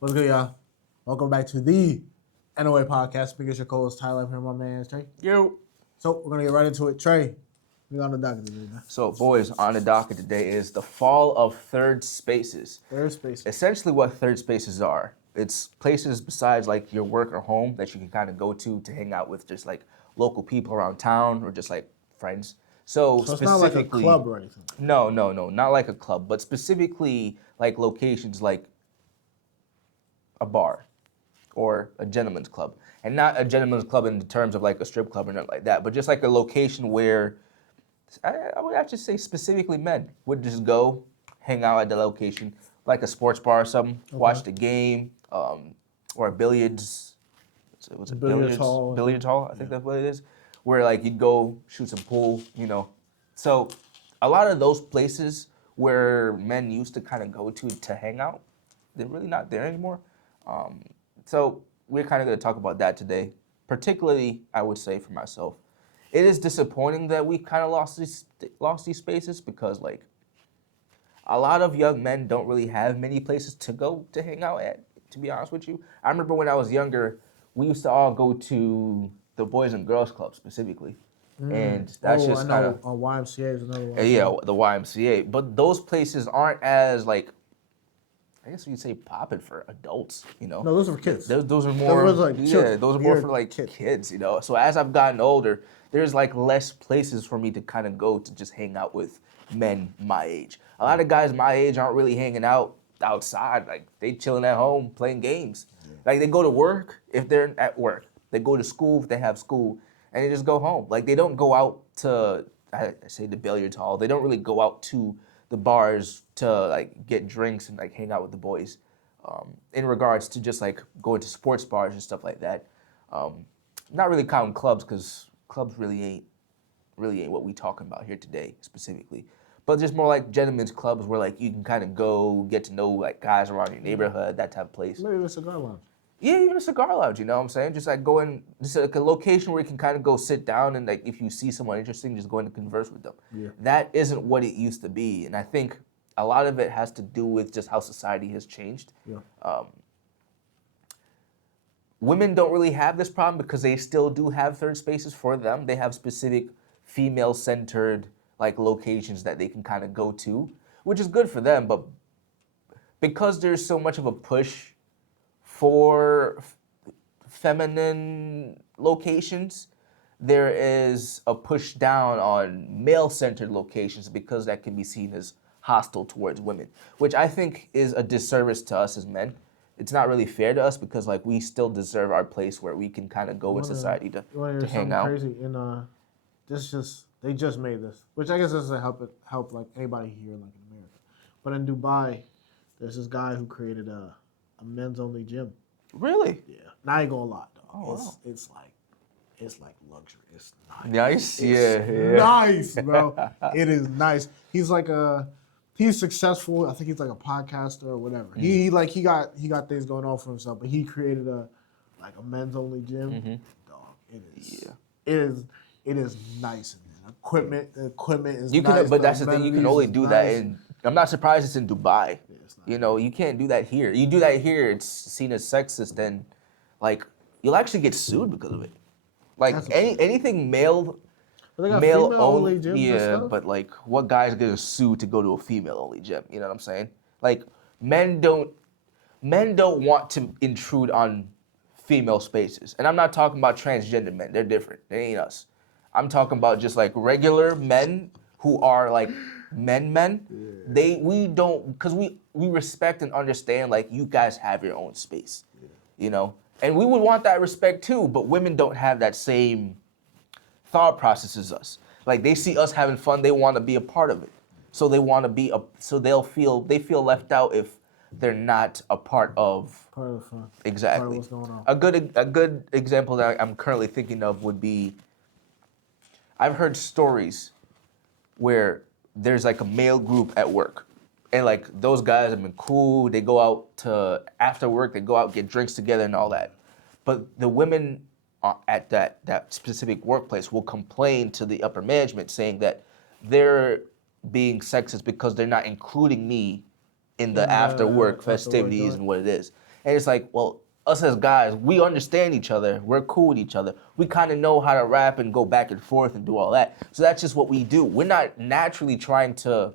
What's good, y'all? Welcome back to the NOA podcast. Speaking your co-host Tyler, I'm here, my man Trey. Yo. So we're gonna get right into it. Trey, we on the docket today, man. So, boys, on the docket today is the fall of third spaces. Third space. Essentially, what third spaces are, it's places besides like your work or home that you can kind of go to hang out with just like local people around town or just like friends. So So it's not like a club or anything. No, not like a club, but specifically like locations like a bar or a gentleman's club. And not a gentleman's club in terms of like a strip club or nothing like that, but just like a location where I would have to say specifically men would just go hang out at the location, like a sports bar or something, watch the game, or a billiards. Was it Billiards hall. Billiards hall, I think that's what it is. Where like you'd go shoot some pool, you know. So a lot of those places where men used to kind of go to hang out, they're really not there anymore. So we're kind of going to talk about that today. Particularly, I would say for myself, it is disappointing that we kind of lost these spaces because like a lot of young men don't really have many places to go to hang out at. To be honest with you, I remember when I was younger, we used to all go to the Boys and Girls Club specifically, and that's just kind of YMCA is another one. yeah, the YMCA. But those places aren't as like, I guess you'd say popping for adults, you know. No, those are for kids. Those are more, was like those are more weird for like kids. kids, you know. So as I've gotten older, there's like less places for me to kind of go to just hang out with men my age. A lot of guys my age aren't really hanging out outside. Like they chilling at home playing games. Like they go to work if they're at work. They go to school if they have school, and they just go home. Like they don't go out to I say the billiards hall. They don't really go out to the bars to like get drinks and like hang out with the boys. In regards to just like going to sports bars and stuff like that. Not really counting clubs because clubs really ain't what we talking about here today specifically. But just more like gentlemen's clubs where like you can kind of go get to know like guys around your neighborhood, that type of place. Maybe a cigar lounge. Yeah, even a cigar lounge, you know what I'm saying? Just like going, just like a location where you can kind of go sit down and like if you see someone interesting, just go in and converse with them. Yeah. That isn't what it used to be. And I think a lot of it has to do with just how society has changed. Yeah. Women don't really have this problem because they still do have third spaces for them. They have specific female-centered like locations that they can kind of go to, which is good for them. But because there's so much of a push for feminine locations, there is a push down on male-centered locations because that can be seen as hostile towards women, which I think is a disservice to us as men. It's not really fair to us because like we still deserve our place where we can kind of go in society to hang out. Crazy and they just made this, which I guess doesn't help like anybody here like in America, but in Dubai, there's this guy who created a men's only gym. Really? Yeah. Now I ain't gonna lie though. Oh, wow. It's like luxury. It's nice. Nice? It's Yeah. nice, bro. It is nice. He's successful. I think he's like a podcaster or whatever. He got things going on for himself, but he created a men's only gym. Dog, it is nice in there. The equipment is nice. But that's the thing. You can only do that in. I'm not surprised it's in Dubai. it's not. You know, you can't do that here. You do that here, it's seen as sexist, and like you'll actually get sued because of it. Like anything male But they got male female-only owned, gyms and yeah. stuff? But like, what guy's gonna sue to go to a female only gym? You know what I'm saying? Like, men don't want to intrude on female spaces, and I'm not talking about transgender men. They're different. They ain't us. I'm talking about just like regular men who are like men. Yeah. We don't because we respect and understand like you guys have your own space, you know, and we would want that respect too. But women don't have that same thought process as us. Like they see us having fun, they want to be a part of it. So they want to be so they feel left out if they're not a part of the fun. Exactly. Part of what's going on. A good example that I'm currently thinking of would be I've heard stories where there's like a male group at work. And like those guys have been cool. They go out to after work, they go out get drinks together and all that. But the women at that specific workplace will complain to the upper management saying that they're being sexist because they're not including me in the after work festivities and what it is. And it's like, well, us as guys, we understand each other. We're cool with each other. We kind of know how to rap and go back and forth and do all that. So that's just what we do. We're not naturally trying to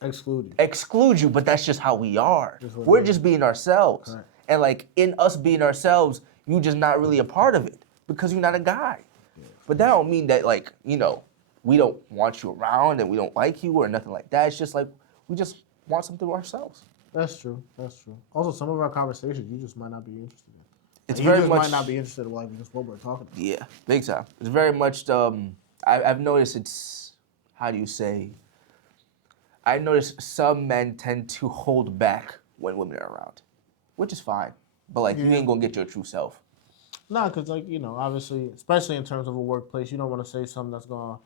exclude you, but that's just how we are. We're just being ourselves. Correct. And like in us being ourselves, you just not really a part of it because you're not a guy. But that don't mean that like, you know, we don't want you around and we don't like you or nothing like that. It's just like we just want something to ourselves. That's true. That's true. Also, some of our conversations you just might not be interested in. It's Like, very you just much might not be interested in like just what we're talking about. Yeah, big time. It's very much. I've noticed it's. How do you say? I noticed some men tend to hold back when women are around, which is fine. But like, you ain't gonna get your true self. Nah, because like, you know, obviously, especially in terms of a workplace, you don't want to say something that's gonna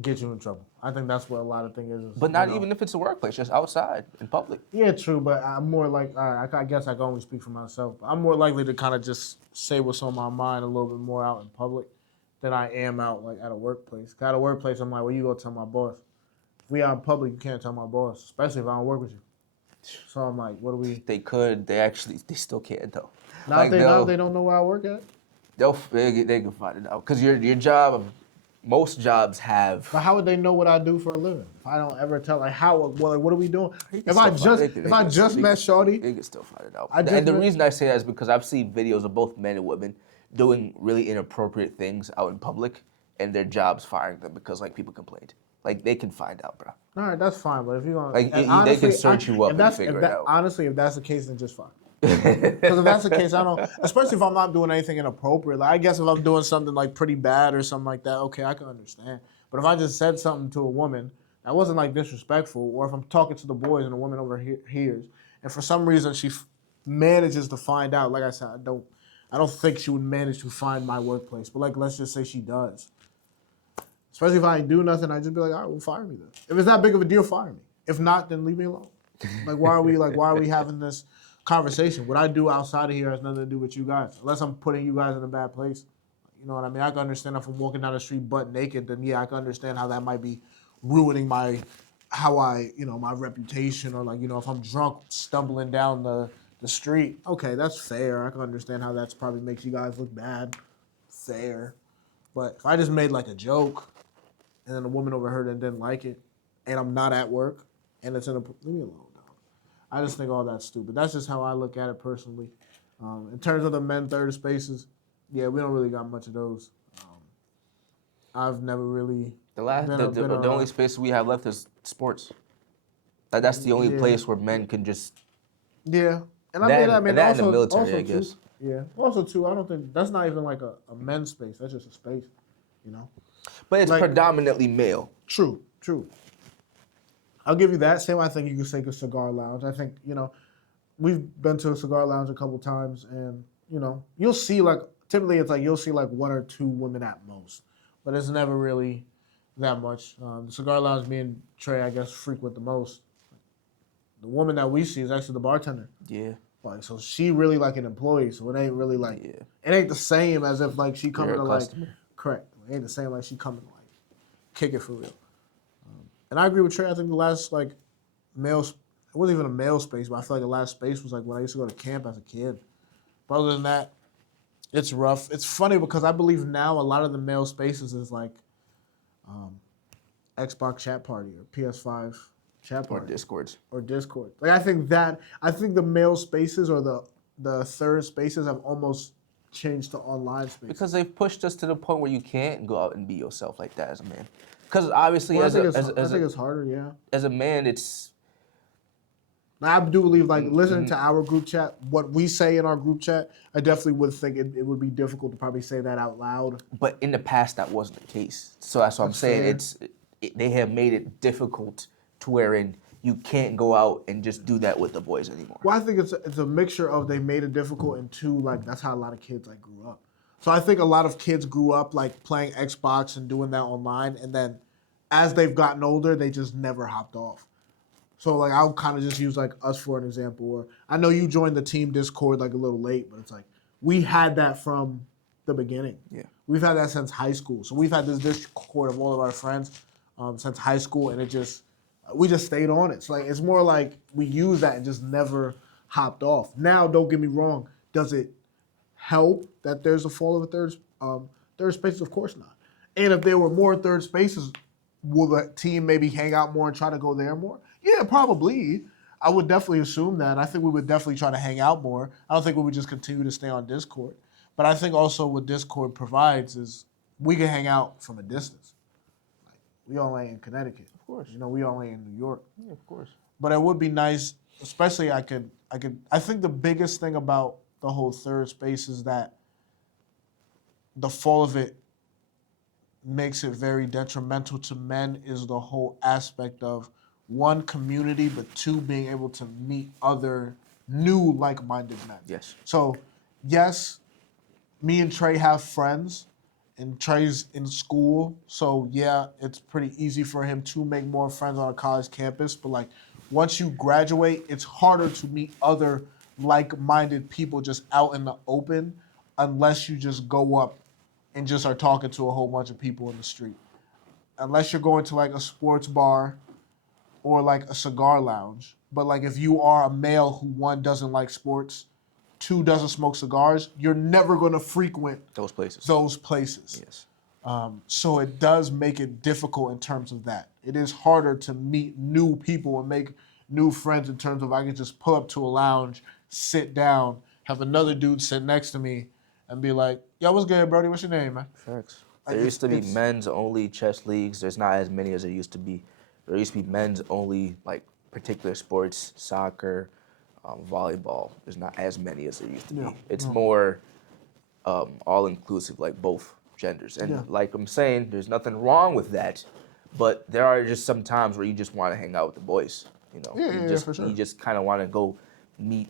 get you in trouble. I think that's what a lot of things is. But not you know. even if it's a workplace, just outside in public. Yeah, true, but I'm more like, I guess I can only speak for myself. I'm more likely to kind of just say what's on my mind a little bit more out in public than I am out like at a workplace. 'Cause at a workplace, I'm like, well, you go tell my boss. If we out in public, you can't tell my boss, especially if I don't work with you. So I'm like, what do we? They could. They still can't though. Now Like, they don't know where I work at. They can find it out because your job. Most jobs have. But how would they know what I do for a living if I don't ever tell? Like how? Well, like, what are we doing? They If I just met Shorty, they can still find it out. I just And the met- reason I say that is because I've seen videos of both men and women doing really inappropriate things out in public, and their jobs firing them because like people complained. Like they can find out, bro. all right, that's fine. But if you're gonna, Like, and they can search you up and figure it out. Honestly, if that's the case, then just fine. Because if that's the case, I don't. Especially if I'm not doing anything inappropriate. Like I guess if I'm doing something like pretty bad or something like that, okay, I can understand. But if I just said something to a woman that wasn't like disrespectful, or if I'm talking to the boys and a woman overhears, and for some reason she manages to find out, like I said, I don't think she would manage to find my workplace. But like, let's just say she does. Especially if I ain't do nothing, I just be like, all right, well, fire me then. If it's that big of a deal, fire me. If not, then leave me alone. Why are we having this conversation? What I do outside of here has nothing to do with you guys, unless I'm putting you guys in a bad place. You know what I mean? I can understand if I'm walking down the street butt naked, then yeah, I can understand how that might be ruining my reputation, or like, you know, if I'm drunk stumbling down the street. Okay, that's fair. I can understand how that's probably makes you guys look bad. Fair. But if I just made like a joke and then a woman overheard it and didn't like it, and I'm not at work and it's in a, leave me alone, dog. I just think all that's stupid. That's just how I look at it personally. In terms of the men third spaces, yeah, we don't really got much of those. I've never really. The only space we have left is sports. That's the only place where men can just. Yeah, and that in the military, I guess. Yeah. Also, too, I don't think that's not even like a men's space. That's just a space, you know. But it's like, predominantly male. True. I'll give you that. Same, I think you could say a cigar lounge. I think, you know, we've been to a cigar lounge a couple times, and you know, you'll see like typically it's like you'll see like one or two women at most, but it's never really that much. The cigar lounge, me and Trey, I guess, frequent the most. The woman that we see is actually the bartender. Yeah. Like, so she really like an employee, so it ain't really like it ain't the same as if like she coming to like correct. It ain't the same like she coming to like kick it for real. And I agree with Trey. I think the last like male, it wasn't even a male space, but I feel like the last space was like when I used to go to camp as a kid. But other than that, it's rough. It's funny because I believe now a lot of the male spaces is like Xbox chat party or PS5 chat party. Or Discord. Like I think the male spaces or the third spaces have almost changed to online spaces. Because they've pushed us to the point where you can't go out and be yourself like that as a man. Because obviously, I think it's harder, yeah. As a man, it's. I do believe, like, listening to our group chat, what we say in our group chat, I definitely would think it would be difficult to probably say that out loud. But in the past, that wasn't the case. So that's what I'm saying. They have made it difficult to wherein you can't go out and just do that with the boys anymore. Well, I think it's a mixture of they made it difficult and two, like, that's how a lot of kids, like, grew up. So I think a lot of kids grew up, like, playing Xbox and doing that online, and then as they've gotten older, they just never hopped off. So, like, I'll kind of just use, like, us for an example. Or I know you joined the team Discord, like, a little late, but it's like, we had that from the beginning. Yeah. We've had that since high school. So we've had this Discord of all of our friends since high school, and we just stayed on it. So, like, it's more like we use that and just never hopped off. Now, don't get me wrong. Does it help that there's a fall of a third spaces? Of course not. And if there were more third spaces, will the team maybe hang out more and try to go there more? Yeah, probably. I would definitely assume that. I think we would definitely try to hang out more. I don't think we would just continue to stay on Discord. But I think also what Discord provides is we can hang out from a distance. We all ain't in Connecticut. Of course. We all ain't in New York. Yeah, of course. But it would be nice, especially I think the biggest thing about the whole third space is that the fall of it makes it very detrimental to men is the whole aspect of one, community, but two, being able to meet other new like-minded men. Yes. So, yes, me and Trey have friends, and Trey's in school, so yeah, it's pretty easy for him to make more friends on a college campus, but like once you graduate, it's harder to meet other like-minded people just out in the open unless you just go up and just are talking to a whole bunch of people in the street. Unless you're going to like a sports bar or like a cigar lounge. But like if you are a male who, one, doesn't like sports, two, doesn't smoke cigars, you're never going to frequent Those places. Yes. Yes. So it does make it difficult in terms of that. It is harder to meet new people and make new friends in terms of I can just pull up to a lounge, sit down, have another dude sit next to me and be like, yo, what's good, Brody? What's your name, man? Facts. Like, There used to be it's- men's only chess leagues. There's not as many as there used to be. There used to be men's only like particular sports, soccer, volleyball. There's not as many as there used to No, be. It's no. more all inclusive, like both genders. And Yeah. like I'm saying, there's nothing wrong with that. But there are just some times where you just want to hang out with the boys. You know, Yeah, you yeah, just for sure. you just kind of want to go meet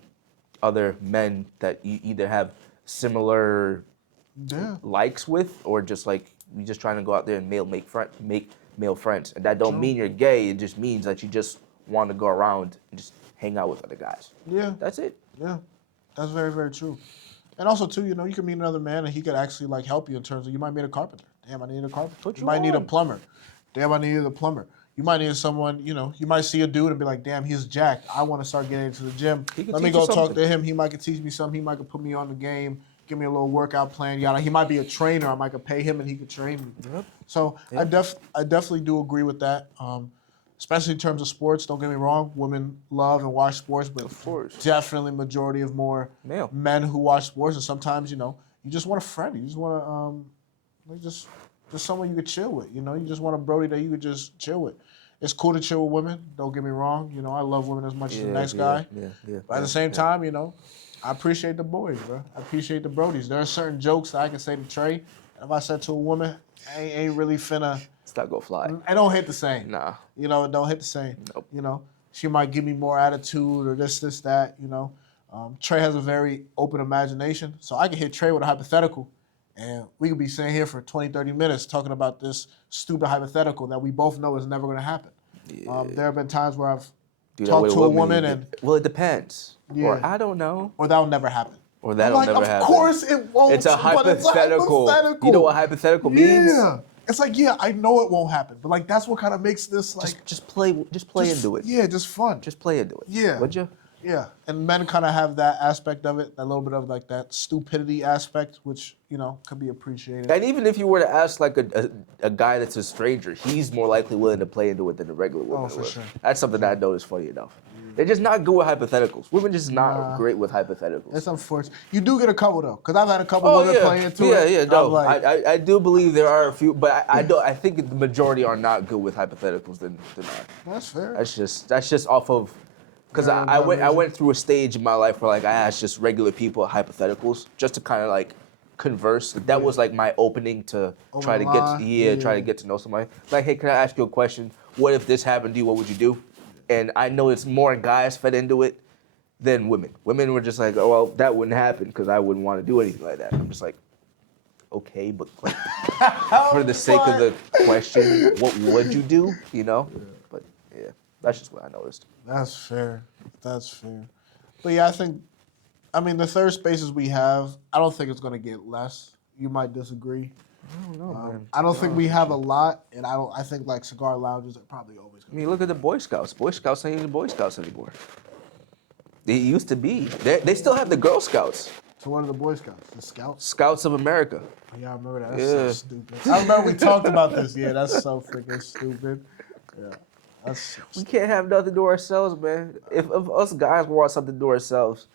other men that you either have similar Yeah. likes with, or just like you just trying to go out there and make male friends. And that don't True. mean you're gay. It just means that you just want to go around and just hang out with other guys. Yeah. That's it. Yeah. That's very, very true. And also, too, you can meet another man and he could actually like help you in terms of you might meet a carpenter. Damn, I need a carpenter. Put You you might need a on. plumber. Damn, I need a plumber. You might need someone, you might see a dude and be like, damn, he's jacked. I want to start getting into the gym. He could Let me teach you go talk something. to him. He might could teach me something. He might could put me on the game, give me a little workout plan. Yada. He might be a trainer. I might could pay him and he could train me. Yep. So I definitely do agree with that. Especially in terms of sports. Don't get me wrong. Women love and watch sports, but Of course. definitely majority of more Male. men who watch sports. And sometimes, you just want a friend. You just want to, like just someone you could chill with. You just want a Brody that you could just chill with. It's cool to chill with women. Don't get me wrong. I love women as much as a nice guy. Yeah. But at the same time, I appreciate the boys, bro. I appreciate the Brodies. There are certain jokes that I can say to Trey. And if I said to a woman, I ain't really finna. It's not gonna fly. I don't hit the same. Nah. It don't hit the same. Nope. She might give me more attitude or this, that. Trey has a very open imagination, so I can hit Trey with a hypothetical, and we could be sitting here for 20, 30 minutes talking about this stupid hypothetical that we both know is never going to happen. Yeah. There have been times where I've Do that talked with to a woman and well, it depends. Or Yeah. I don't know. or that'll never happen. Or that'll I'm like, never of happen. course it won't. It's a but hypothetical. You know what hypothetical means? Yeah. It's like, yeah, I know it won't happen, but like that's what kind of makes this like Just play into it. Yeah, just fun. Just play into it. Yeah. Would you? Yeah, and men kind of have that aspect of it, that little bit of like that stupidity aspect, which could be appreciated. And even if you were to ask like a guy that's a stranger, he's more likely willing to play into it than a regular woman for would. sure. That's something that I noticed funny enough. They're just not good with hypotheticals. Women just not great with hypotheticals. It's unfortunate. You do get a couple though, because I've had a couple Oh women yeah, play into yeah, it. yeah. I'm No, like, I do believe there are a few, but I don't. I think the majority are not good with hypotheticals than I. that's fair. That's just off of, because Yeah, I went through a stage in my life where like I asked just regular people hypotheticals just to kind of like converse. That was like my opening to try to line, try to get to know somebody. Like, hey, can I ask you a question? What if this happened to you? What would you do? And I know it's more guys fed into it than women. Women were just like, oh, well, that wouldn't happen because I wouldn't want to do anything like that. I'm just like, okay, but like, for the sake of the question, what would you do? But yeah, that's just what I noticed. That's fair. That's fair. But yeah, the third spaces we have, I don't think it's gonna get less. You might disagree. I don't know, man. I don't think we have a lot, and I think like cigar lounges are probably always I gonna. mean, look at the Boy Scouts. Boy Scouts ain't even Boy Scouts anymore. They used to be. They still have the Girl Scouts, So what are the Boy Scouts? The Scouts? Scouts of America. Yeah, I remember that. That's so stupid. I remember we talked about this. Yeah, that's so freaking stupid. Yeah, that's so We stupid. can't have nothing to ourselves, man. If us guys want something to ourselves,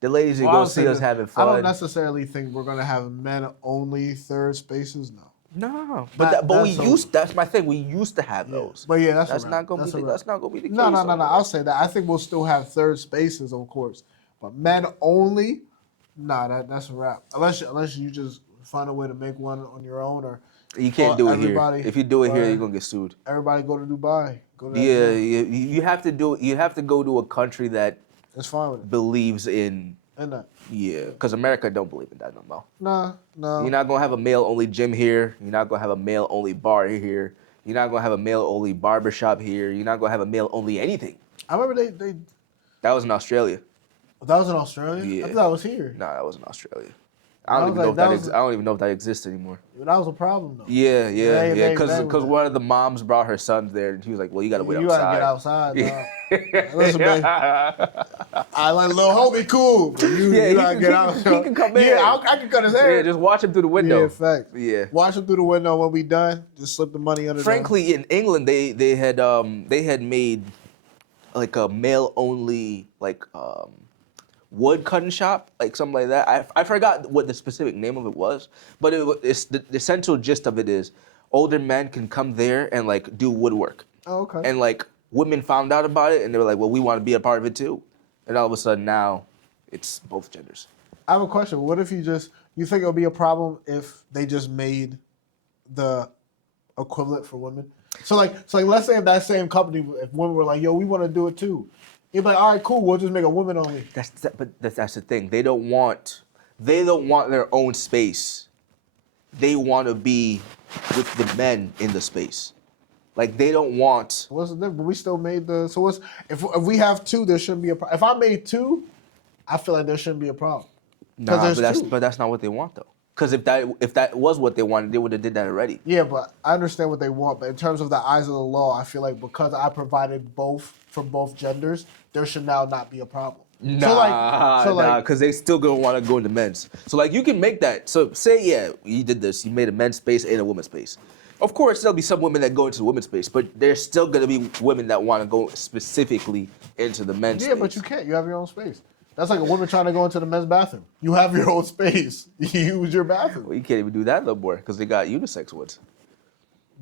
the ladies are Well, I gonna would see say us that having I don't fun. necessarily think we're gonna have men only third spaces. No. No, That- but we that's a- used. That's my thing. We used to have Yeah. those. But yeah, that's That's a not wrap. gonna That's be. a The, wrap. that's not gonna be the case. No, no, over I'll there. say that. I think we'll still have third spaces, of course, but men only. Nah, that's a wrap. Unless you just find a way to make one on your own, or You can't do it here. everybody- If you do it here, or you're gonna get sued. everybody go to Dubai. Go to that Yeah, gym. you have to do. You have to go to a country that It's fine with it. believes in. And that. Yeah, because America don't believe in that no more. No. You're not gonna have a male-only gym here. You're not gonna have a male-only bar here. You're not gonna have a male-only barbershop here. You're not gonna have a male-only anything. I remember they That was in Australia. that was in Australia. Yeah. I thought that was here. No, that was in Australia. I I don't was even like, know if that that. was- I don't even know if that exists anymore. That was a problem though. Yeah, They- Because they was- one of the moms brought her sons there, and he was like, "Well, you gotta wait You outside." gotta get outside, dog. Yeah. Listen, man. I like little homie cool, but you Yeah, he gotta can- get he out. can- he can come in. Yeah, I can cut his hair. Yeah, just watch him through the window. Yeah, fact. Yeah. Watch him through the window when we done. Just slip the money under. Frankly, in England, they had made like a male only wood cutting shop, like something like that. I forgot what the specific name of it was, but it's the central gist of it is older men can come there and like do woodwork. Oh, okay. And like women found out about it and they were like, well, we want to be a part of it too. And all of a sudden now it's both genders. I have a question. What if you think it'll be a problem if they just made the equivalent for women? So let's say if that same company, if women were like, yo, we want to do it too. You'd be like, all right, cool, we'll just make a woman only. But that's the thing. They don't want their own space. They want to be with the men in the space. Like they don't want. What's the difference? But we still made the. So what's if we have two, there shouldn't be a problem. If I made two, I feel like there shouldn't be a problem. Nah, there's two. but that's not what they want though. Because if that was what they wanted, they would have did that already. Yeah, but I understand what they want. But in terms of the eyes of the law, I feel like because I provided both for both genders, there should now not be a problem. Nah, because they still gonna want to go into men's. So like you can make that. So say you did this, you made a men's space and a women's space. Of course, there'll be some women that go into the women's space, but there's still gonna be women that want to go specifically into the men's space. Yeah, but you can't. You have your own space. That's like a woman trying to go into the men's bathroom. You have your own space. You use your bathroom. Well, you can't even do that no more because they got unisex ones.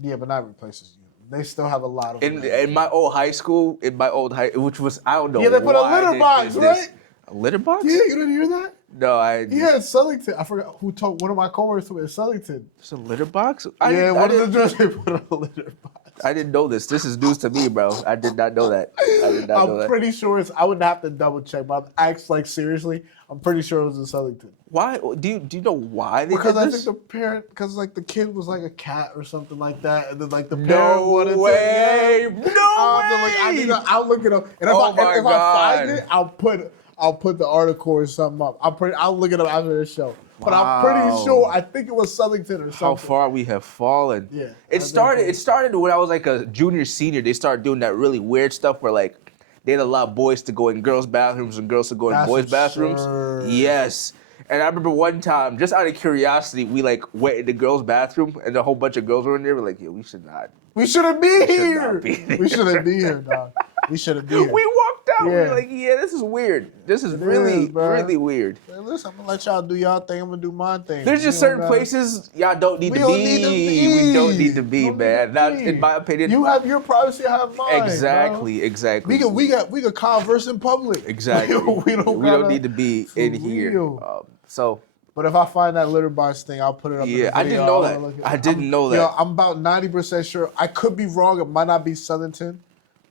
Yeah, but not replaces you. They still have a lot of. In my old high school, which was I don't know. Yeah, they put a why litter they box, did this. right? A litter box? Yeah, you didn't hear that? No, I. Yeah, in Southington. I forgot who told one of my coworkers in Southington. It's a litter box. Yeah, one of the dress they put a litter box. I didn't know this. This is news to me, bro. I did not know that. I did not know I'm that. pretty sure it's. I would have to double check, but I'm like seriously, I'm pretty sure it was in Southington. Why? Do you know why they Because did I this? think the parent, because like the kid was like a cat or something like that, and then like the parent No wanted way! to. No I'll look it up, and if, Oh I, my if I find God. it, I'll put the article or something up. I'll look it up after the show. But I'm pretty Wow. sure I think it was Southington or something. How far we have fallen. Yeah, I It think started when I was like a junior, senior. They started doing that really weird stuff where like they'd allow boys to go in girls' bathrooms and girls to go in That's boys' bathrooms. absurd. Yes. And I remember one time, just out of curiosity, we like went in the girls' bathroom and a whole bunch of girls were in there. We're like, yeah, we should not. We shouldn't be should here. not be there. We shouldn't be here, dog. We shouldn't be here. We walked out. We Yeah. were like, yeah, this is weird. This is It really, is, bro. really weird. Man, listen, I'm gonna let y'all do y'all thing. I'm gonna do my thing. There's just You know certain what? places y'all don't need We to don't be. need to be. We don't need to be, Don't need man. to Not be. in my opinion. You have your privacy, I have mine. exactly, exactly. Bro. We could converse in public. Exactly. we don't need to be for in here. real. So But if I find that litter box thing, I'll put it up. in yeah, the I video. didn't know I'll that. look it- I didn't know that. Yo, I'm about 90% sure. I could be wrong. It might not be Southington,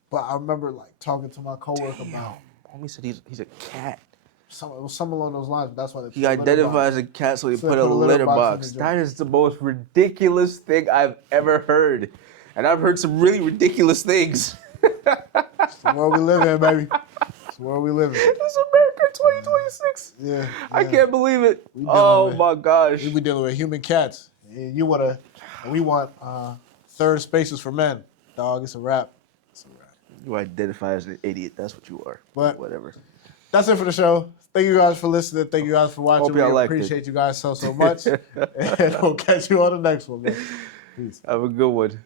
but I remember like talking to my coworker about Homie said he's a cat. it was something along those lines. But that's why they He put a litter identified box. as a cat, so he So put they a put a litter litter box box. in the That joint. is the most ridiculous thing I've ever heard, and I've heard some really ridiculous things. It's the world we live in, baby. It's the world we live in. It's America 2026. Yeah. I yeah. can't believe it. dealing Oh with- my gosh. We be dealing with human cats. And we want third spaces for men. Dog, it's a wrap. It's a wrap. You identify as an idiot. That's what you are. But- whatever. That's it for the show. Thank you guys for listening. Thank you guys for watching. Hope y'all We liked it. appreciate you guys so much. And we'll catch you on the next one, man. Peace. Have a good one.